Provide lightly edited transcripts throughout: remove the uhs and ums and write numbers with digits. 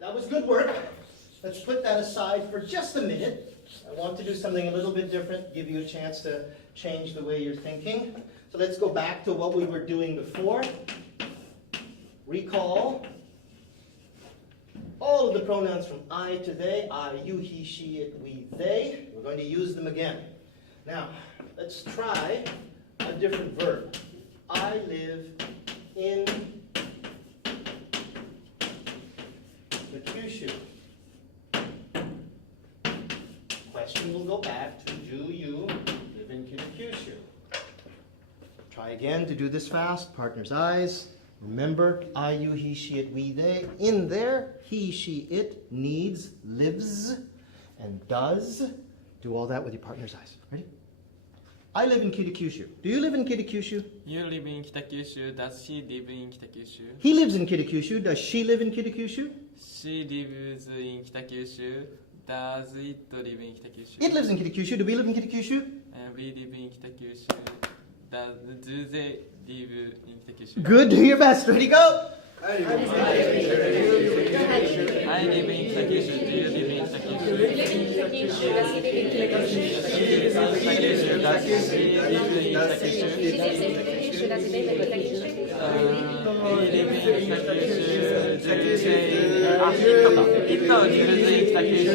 That was good work. Let's put that aside for just a minute. I want to do something a little bit different, give you a chance to change the way you're thinking. So let's go back to what we were doing before. Recall all of the pronouns from I to they, I, you, he, she, it, we, they. We're going to use them again. Now, let's try a different verb. I live in the Kyushu. Question will go back to, do you live in Kyushu? Try again to do this fast. Partner's eyes. Remember, I, you, he, she, it, we, they. In there, he, she, it, needs, lives, and does. Do all that with your partner's eyes. Ready? I live in Kitakyushu. Do you live in Kitakyushu? You live in Kitakyushu. Does he live in Kitakyushu? He lives in Kitakyushu. Does she live in Kitakyushu? She lives in Kitakyushu. Does it live in Kitakyushu? It lives in Kitakyushu. Do we live in Kitakyushu? And we live in Kitakyushu. Do they live in Kitakyushu? Good. Do your best. Ready, go. I live in Kitakyushu. Do you live in Kitakyushu? She lives in Kitakyushu. Does he live in Kitakyushu? He lives in Kitakyushu. Does he live in Kitakyushu? He lives in Kitakyushu. Does he live in Kitakyushu? We live in Kitakyushu. Do they... It lives in Kitakyushu.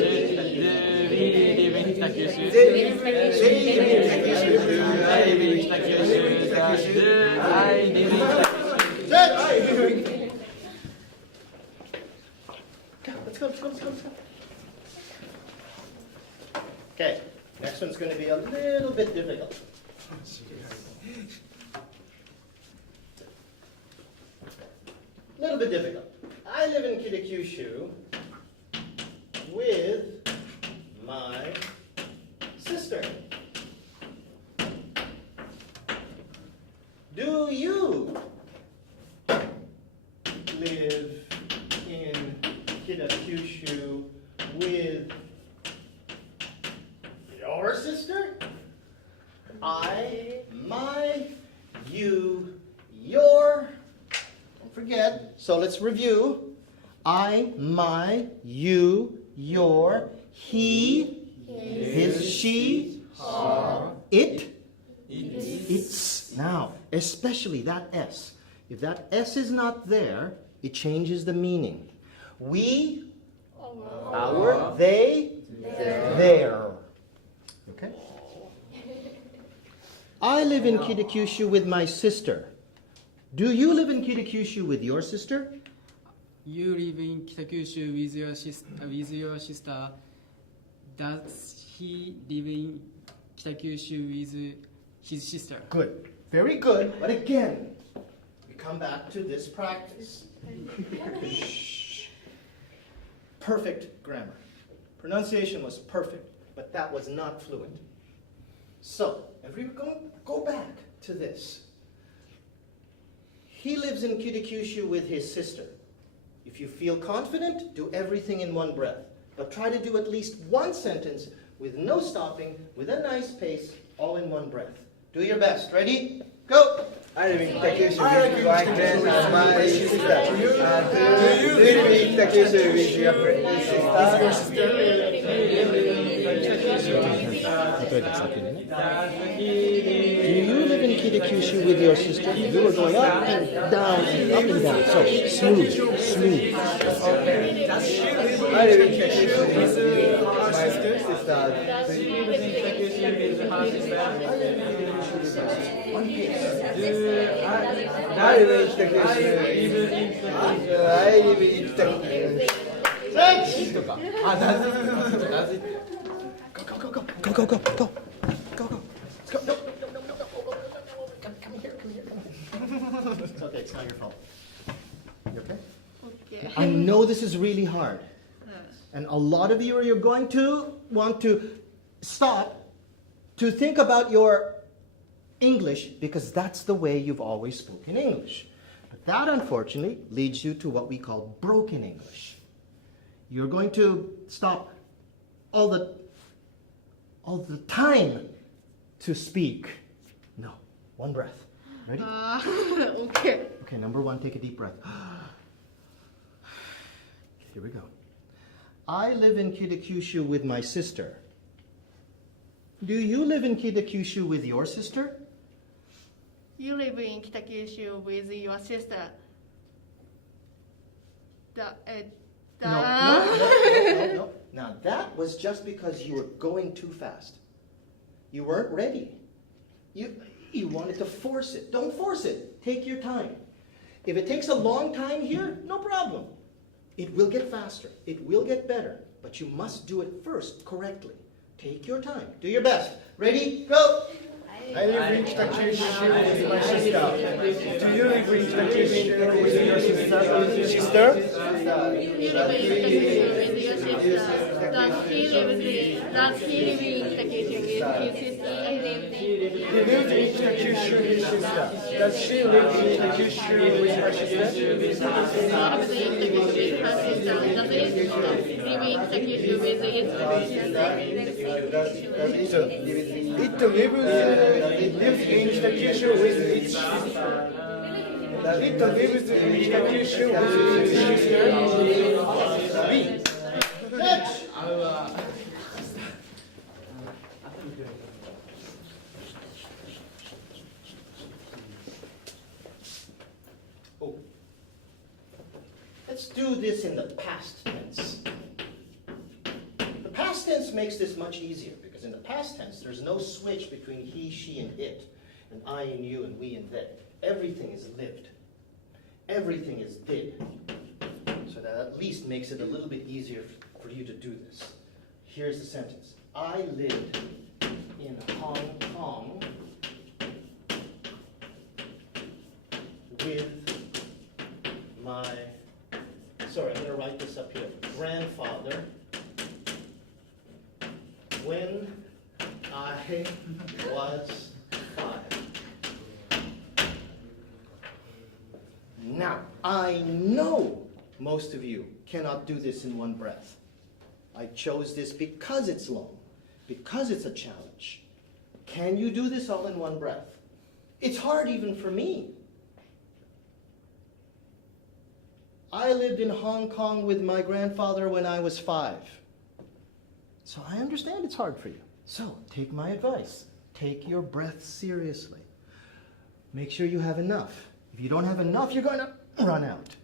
Do we live in Kitakyushu? They live in Kitakyushu. I live in Kitakyushu. Do I live in Kitakyushu? Let's go. Okay, next one's going to be a little bit difficult. I live in Kitakyushu with my sister. Do you live in Kitakyushu with your sister? I, my, you, your. Don't forget. So let's review. I, my, you, your, he, his, she, it, its. Now, especially that S. If that S is not there, it changes the meaning. We, our, they, their. Okay? I live in Kitakyushu with my sister. Do you live in Kitakyushu with your sister? You live in Kitakyushu with your sister. Does he live in Kitakyushu with his sister? Good. Very good. But again, we come back to this practice. Perfect grammar. Pronunciation was perfect, but that was not fluent. So, if we go back to this. He lives in Kitakyushu with his sister. If you feel confident, do everything in one breath. But try to do at least one sentence with no stopping, with a nice pace, all in one breath. Do your best. Ready? Go! I live in Kitakyushu with my friend and my sister. Do you live in Kitakyushu with your sister? Do you live in Kitakyushu with your sister? You are going up and down and up and down. So smooth. I live in Kitakyushu with my sister. Do you live in Kitakyushu with her sister? I live in Kitakyushu. I live in Kitakyushu. Does it? Go. Let's go. No. Come here. It's okay, it's not your fault. You okay? Okay. I know this is really hard. And a lot of you are going to want to stop to think about your English because that's the way you've always spoken English. But that, unfortunately, leads you to what we call broken English. You're going to stop all the time to speak. No, one breath. Ready? Okay. Okay, number one, take a deep breath. Here we go. I live in Kitakyushu with my sister. Do you live in Kitakyushu with your sister? You live in Kitakyushu with your sister. No. Now that was just because you were going too fast. You weren't ready. You wanted to force it. Don't force it. Take your time. If it takes a long time here, no problem. It will get faster. It will get better. But you must do it first correctly. Take your time. Do your best. Ready? Go! I live in Kitakyushu with my sister. Do you live in Kitakyushu with your sister? You live in Kitakyushu with your sister. Does he live in Kitakyushu with his sister? He lives in Kitakyushu with his sister. Does she live in Kitakyushu with her sister? She lives in Kitakyushu with her sister. Does it live in Kitakyushu with its sister? It lives in Kitakyushu with its sister. It lives in Kitakyushu with its sister. B. Oh. Let's do this in the past tense. The past tense makes this much easier because in the past tense there's no switch between he, she, and it, and I and you, and we and they. Everything is lived. Everything is did. So that at least makes it a little bit easier for you to do this. Here's the sentence. I lived in Hong Kong with my, sorry, I'm going to write this up here, grandfather, when I was 5. Now, I know most of you cannot do this in one breath. I chose this because it's long, because it's a challenge. Can you do this all in one breath? It's hard even for me. I lived in Hong Kong with my grandfather when I was 5. So I understand it's hard for you. So take my advice. Take your breath seriously. Make sure you have enough. If you don't have enough, you're going to run out.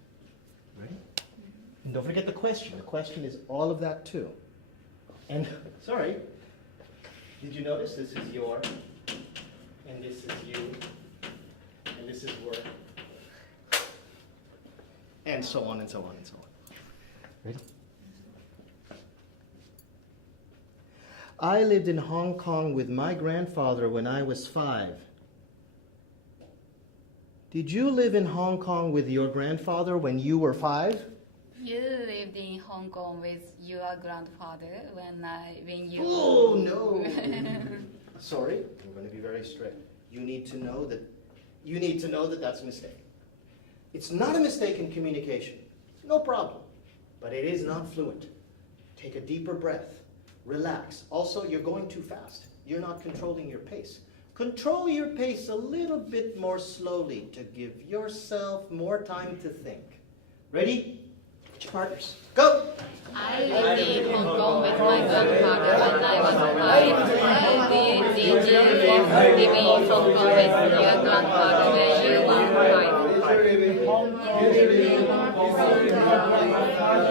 Ready? And don't forget the question. The question is all of that too. And, sorry, did you notice this is your, and this is you, and this is work, and so on and so on and so on. Ready? I lived in Hong Kong with my grandfather when I was 5. Did you live in Hong Kong with your grandfather when you were 5? You lived in Hong Kong with your grandfather when you. Oh no! Sorry, I'm going to be very strict. You need to know that that's a mistake. It's not a mistake in communication. No problem. But it is not fluent. Take a deeper breath. Relax. Also, you're going too fast. You're not controlling your pace. Control your pace a little bit more slowly to give yourself more time to think. Ready? Get your partners. Go! I lived in Hong Kong with my grandfather when I was 5. Did you live in Hong Kong with your grandfather when you were 5? He lived in Hong Kong with his grandfather when he was 5.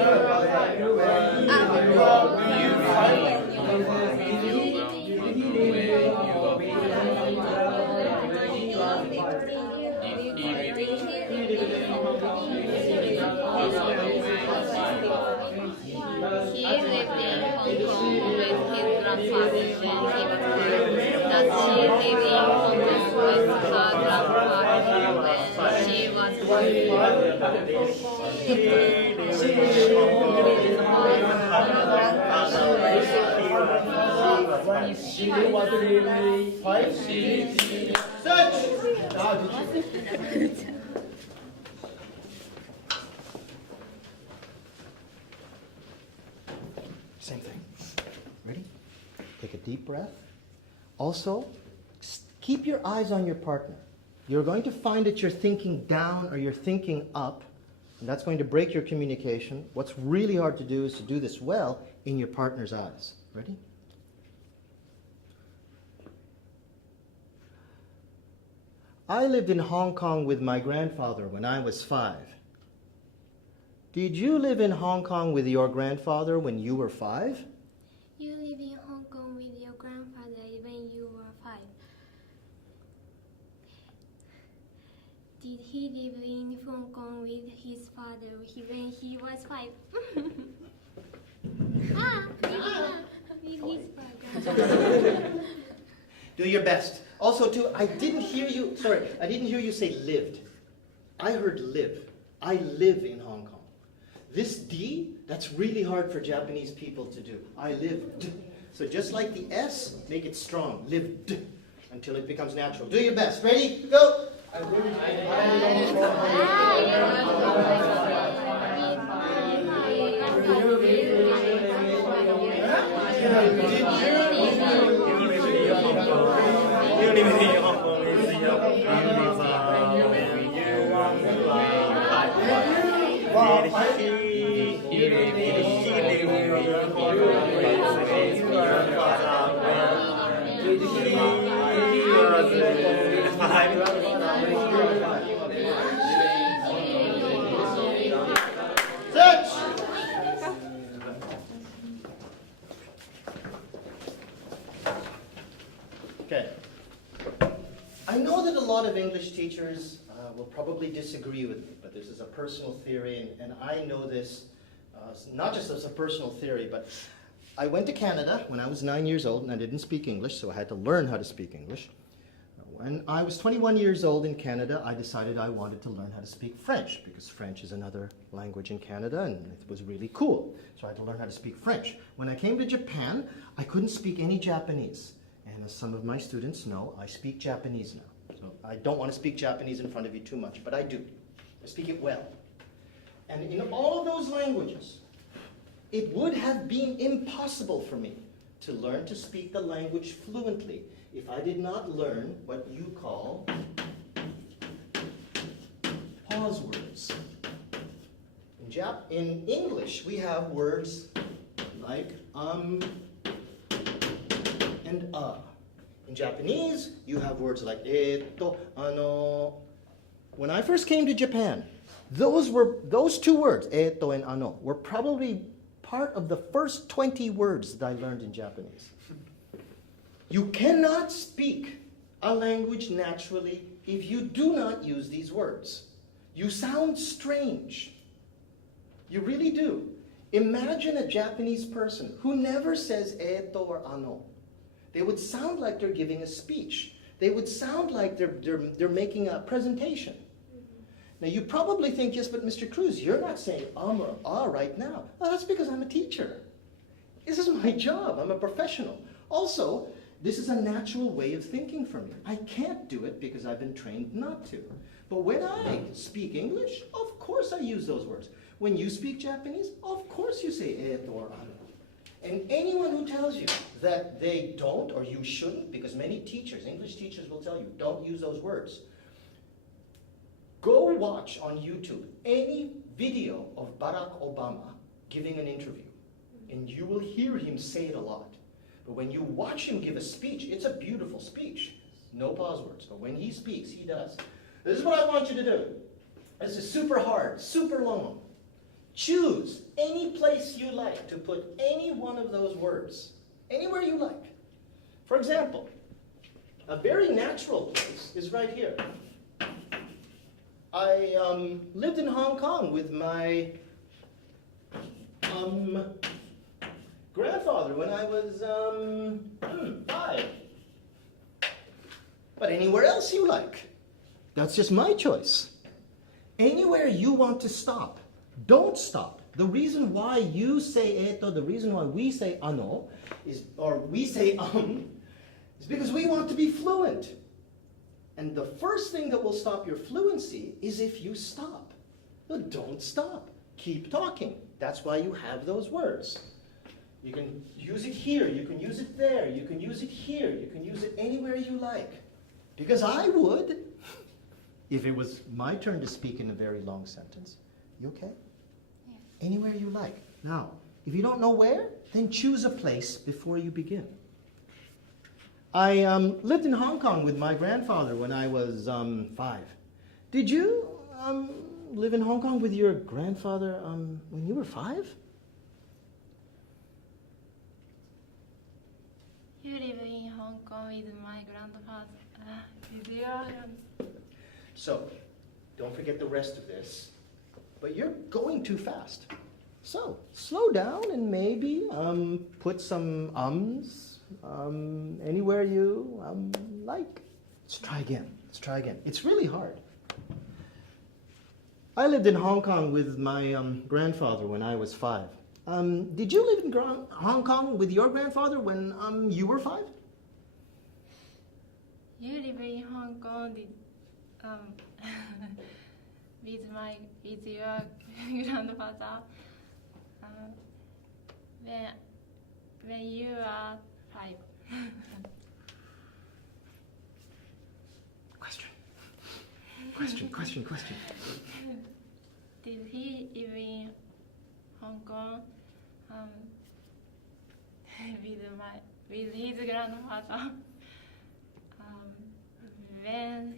Does she live in Hong Kong with her grandfather when she was 5? Same thing. Ready? Take a deep breath. Also, keep your eyes on your partner. You're going to find that you're thinking down or you're thinking up, And that's going to break your communication. What's really hard to do is to do this well in your partner's eyes. Ready? I lived in Hong Kong with my grandfather when I was 5. Did you live in Hong Kong with your grandfather when you were 5? You live in Hong Kong with your grandfather when you were 5. Did he live in Hong Kong with his father when he was 5? With his father. Do your best. Also, too, I didn't hear you say lived. I heard live. I live in Hong Kong. This D, that's really hard for Japanese people to do. I lived. So just like the S, make it strong. Lived until it becomes natural. Do your best. Ready? Go! Okay. I know that a lot of English teachers will probably disagree with me, but this is a personal theory, and I know this not just as a personal theory, but I went to Canada when I was 9 years old, and I didn't speak English, so I had to learn how to speak English. When I was 21 years old in Canada, I decided I wanted to learn how to speak French, because French is another language in Canada, and it was really cool. So I had to learn how to speak French. When I came to Japan, I couldn't speak any Japanese. And as some of my students know, I speak Japanese now. So I don't want to speak Japanese in front of you too much, but I do. I speak it well. And in all of those languages, it would have been impossible for me to learn to speak the language fluently if I did not learn what you call pause words. In English, we have words like and In Japanese, you have words like etto, ano. When I first came to Japan, those two words, etto and ano, were probably part of the first 20 words that I learned in Japanese. You cannot speak a language naturally if you do not use these words. You sound strange. You really do. Imagine a Japanese person who never says etto or ano. They would sound like they're giving a speech. They would sound like they're making a presentation. Now you probably think, yes, but Mr. Cruz, you're not saying or ah right now. Well, that's because I'm a teacher. This is my job. I'm a professional. Also, this is a natural way of thinking for me. I can't do it because I've been trained not to. But when I speak English, of course I use those words. When you speak Japanese, of course you say etto or ano. And anyone who tells you that they don't or you shouldn't, because many teachers, English teachers will tell you, don't use those words. Go watch on YouTube any video of Barack Obama giving an interview, and you will hear him say it a lot. But when you watch him give a speech, it's a beautiful speech. No pause words. But when he speaks, he does. This is what I want you to do. This is super hard, super long. Choose any place you like to put any one of those words. Anywhere you like. For example, a very natural place is right here. I lived in Hong Kong with my grandfather when I was 5. But anywhere else you like. That's just my choice. Anywhere you want to stop, don't stop. The reason why you say etto, the reason why we say ano, is because we want to be fluent. And the first thing that will stop your fluency is if you stop. But don't stop. Keep talking. That's why you have those words. You can use it here, you can use it there, you can use it here, you can use it anywhere you like. Because I would, if it was my turn to speak in a very long sentence, You okay? Anywhere you like. Now, if you don't know where, then choose a place before you begin. I lived in Hong Kong with my grandfather when I was 5. Did you live in Hong Kong with your grandfather when you were 5? You live in Hong Kong with my grandfather. With your So, don't forget the rest of this. But you're going too fast. So, slow down and maybe put some anywhere you like. Let's try again. Let's try again. It's really hard. I lived in Hong Kong with my grandfather when I was 5. Did you live in Hong Kong with your grandfather when you were 5? You live in Hong Kong with your grandfather when you are 5. Question. Did he live in Hong Kong with his grandfather when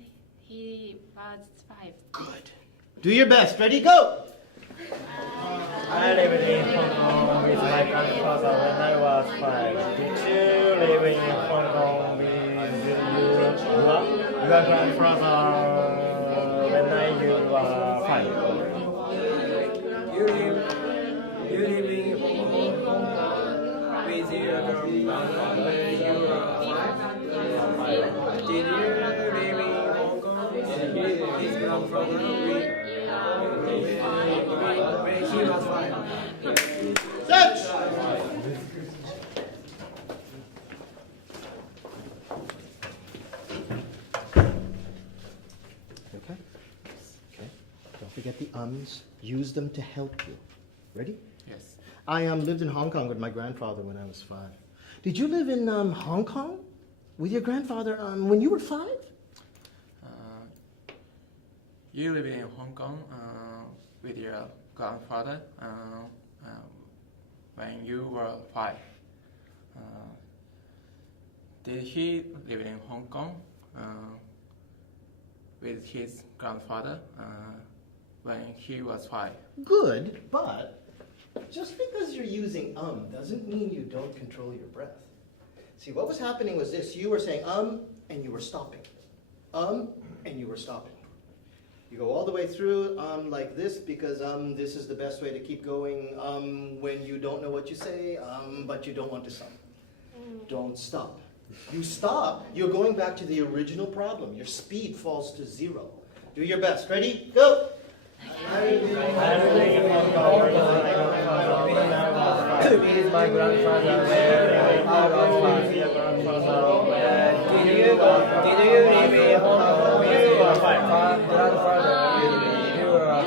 he was 5? Good. Do your best. Ready, go! I lived in Hong Kong with my grandfather when I was 5. Did you live in Hong Kong with your grandfather when you were 5? You live in Hong Kong with your grandfather when you were 5? Did you live in Hong Kong with his grandfather when he was 5? Set! Okay? Okay. Don't forget the ums. Use them to help you. Ready? Yes. I lived in Hong Kong with my grandfather when I was 5. Did you live in Hong Kong with your grandfather when you were 5? You live in Hong Kong with your grandfather when you were 5. Did he live in Hong Kong with his grandfather when he was 5? Good, but just because you're using doesn't mean you don't control your breath. See, what was happening was this. You were saying and you were stopping. And you were stopping. You go all the way through like this because this is the best way to keep going when you don't know what you say, but you don't want to stop. Don't stop. You stop, you're going back to the original problem. Your speed falls to 0. Do your best. Ready? Go! With my grandfather when I was 5. Did you live in Hong Kong with your grandfather when you were 5? You live in Hong Kong with your grandfather when you were 5.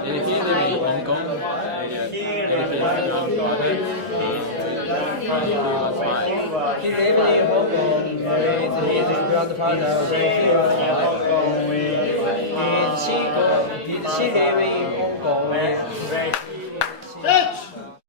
Did he live in Hong Kong with his grandfather when he was 5? He lived in Hong Kong with his grandfather when he was 5. Did she live in